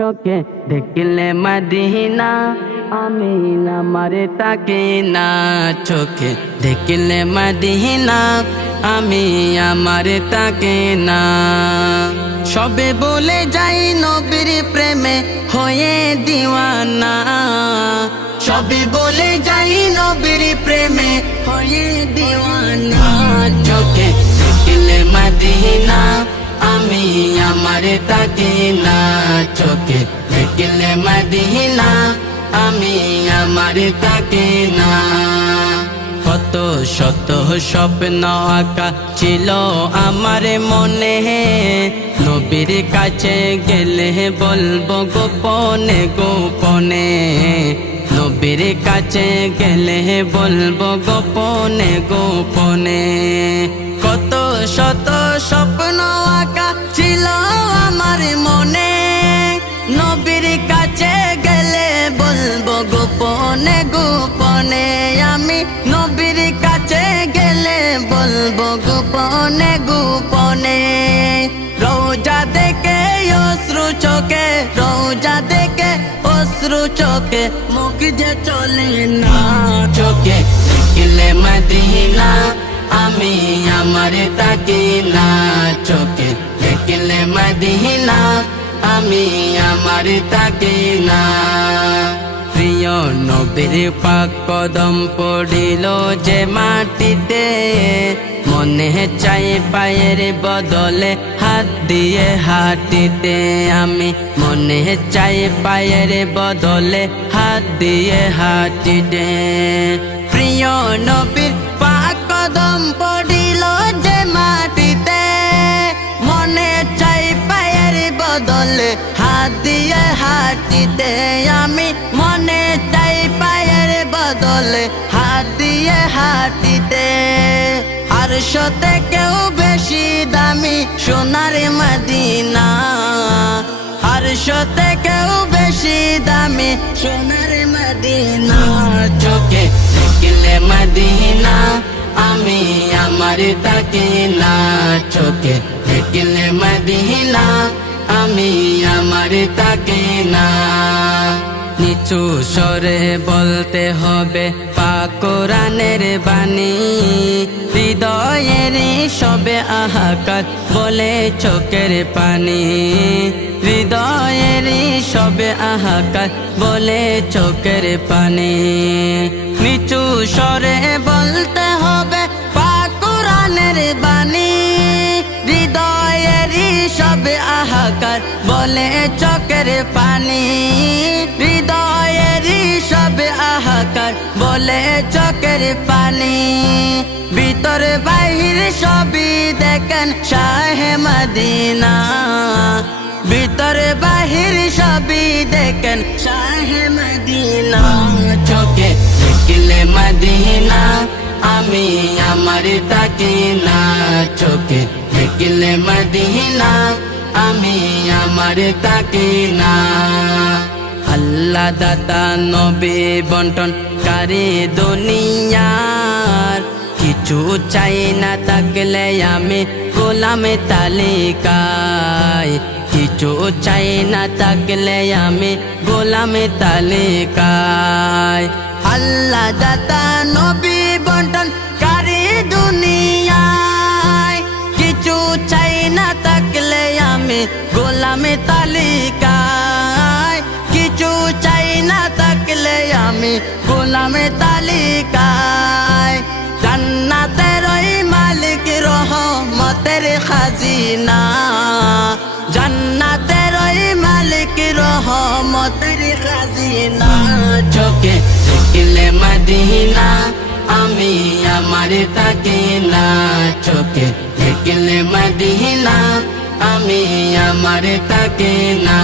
চোখে দেখলে মদিনা আমি আমার তাকে না চোখে দেখলে মদিনা আমি আমার তাকে না সবে বলে যাই নবীর প্রেমে হয়ে দিওয়ানা সবে বলে যাই নবীর প্রেমে হয়ে দিওয়ানা চোখে দেখলে মদিনা আমি আমার তাকে না চোখে দেখলে মদিনা আমি আমার তাকে না কত শত স্বপ্ন আঁকা ছিল আমার মনে নবীর কাছে গেলে বলবো গোপনে গোপনে নবীর কাছে গেলে বলবো গোপনে গোপনে কত শত স্বপ্ন আঁকা ছিল আমার মনে নবীর কাছে গেলে বলবো গোপনে গোপনে আমি নবীর কাছে গেলে বলবো গোপনে গোপনে রোজা দেখে অশ্রু চোখে রোজা দেখে অশ্রু চোখে মুখ যে চলে না চোখে দেখলে মদিনা আমি আমার তাকে না চোখে দেখলে মদিনা আমি আমার তাকে না প্রিয় নবীর পাক কদম পড়িল যে মাটিতে মনে চাই পায়ের বদলে হাত দিয়ে হাঁটিতে আমি মনে চাই পায়ের বদলে হাত দিয়ে হাঁটিতে প্রিয় নবীর পাক কদম পড়িল যে মাটিতে মনে চাই পায়ের বদলে হাত দিয়ে হাঁটিতে আমি মনে চাই পায়ের বদলে হাত দিয়ে হাঁটিতে আর শতে কেউ বেশি দামি সোনার মদিনা আর শতে কেউ বেশি দামি সোনার মদিনা চোখে দেখলে মদিনা আমি আমার তাকে না চোখে দেখলে মদিনা আমি আমার তাকে না নিচু স্বরে বলতে হবে পাক কোরআনের বাণী হৃদয়ের সবে আহাকার বলে চোখের পানি হৃদয়ের সবে আহাকার বলে চোখের পানি নিচু স্বরে বলতে হবে পাক কোরআনের বাণী হৃদয়ের সবে আহাকার বলে চোখের পানি হৃদয়ের সবে আহাকার বলে চোখের পানি ভিতর বাহির সবই দেখেন শাহে মদিনা ভিতর বাহির সবই দেখেন শাহে মদিনা চোখে দেখলে মদিনা আমি আমার তাকে না চোখে দেখলে মদিনা আমি আমার তাকে না আল্লাহ দাতা নবী বন্টন কারে দুনিয়ার কিছু চাই না থাকলে আমি গোলামে তালিকায় কিছু চাই না থাকলে আমি গোলামে তালিকায় আল্লাহ দাতা নবী বন্টন কারে দুনিয়ায় কিছু চাই না থাকলে আমি গোলামে তালিকায় কিছু চাই না থাকলে আমি গোলামে তালিকায় জান্নাতের ওই মালিক রহমতের খাজিনা জান্নাতের ওই মালিক রহমতের খাজিনা চোখে দেখলে মদিনা আমি আমার তাকে না চোখে দেখলে মদিনা আমি আমার তাকে না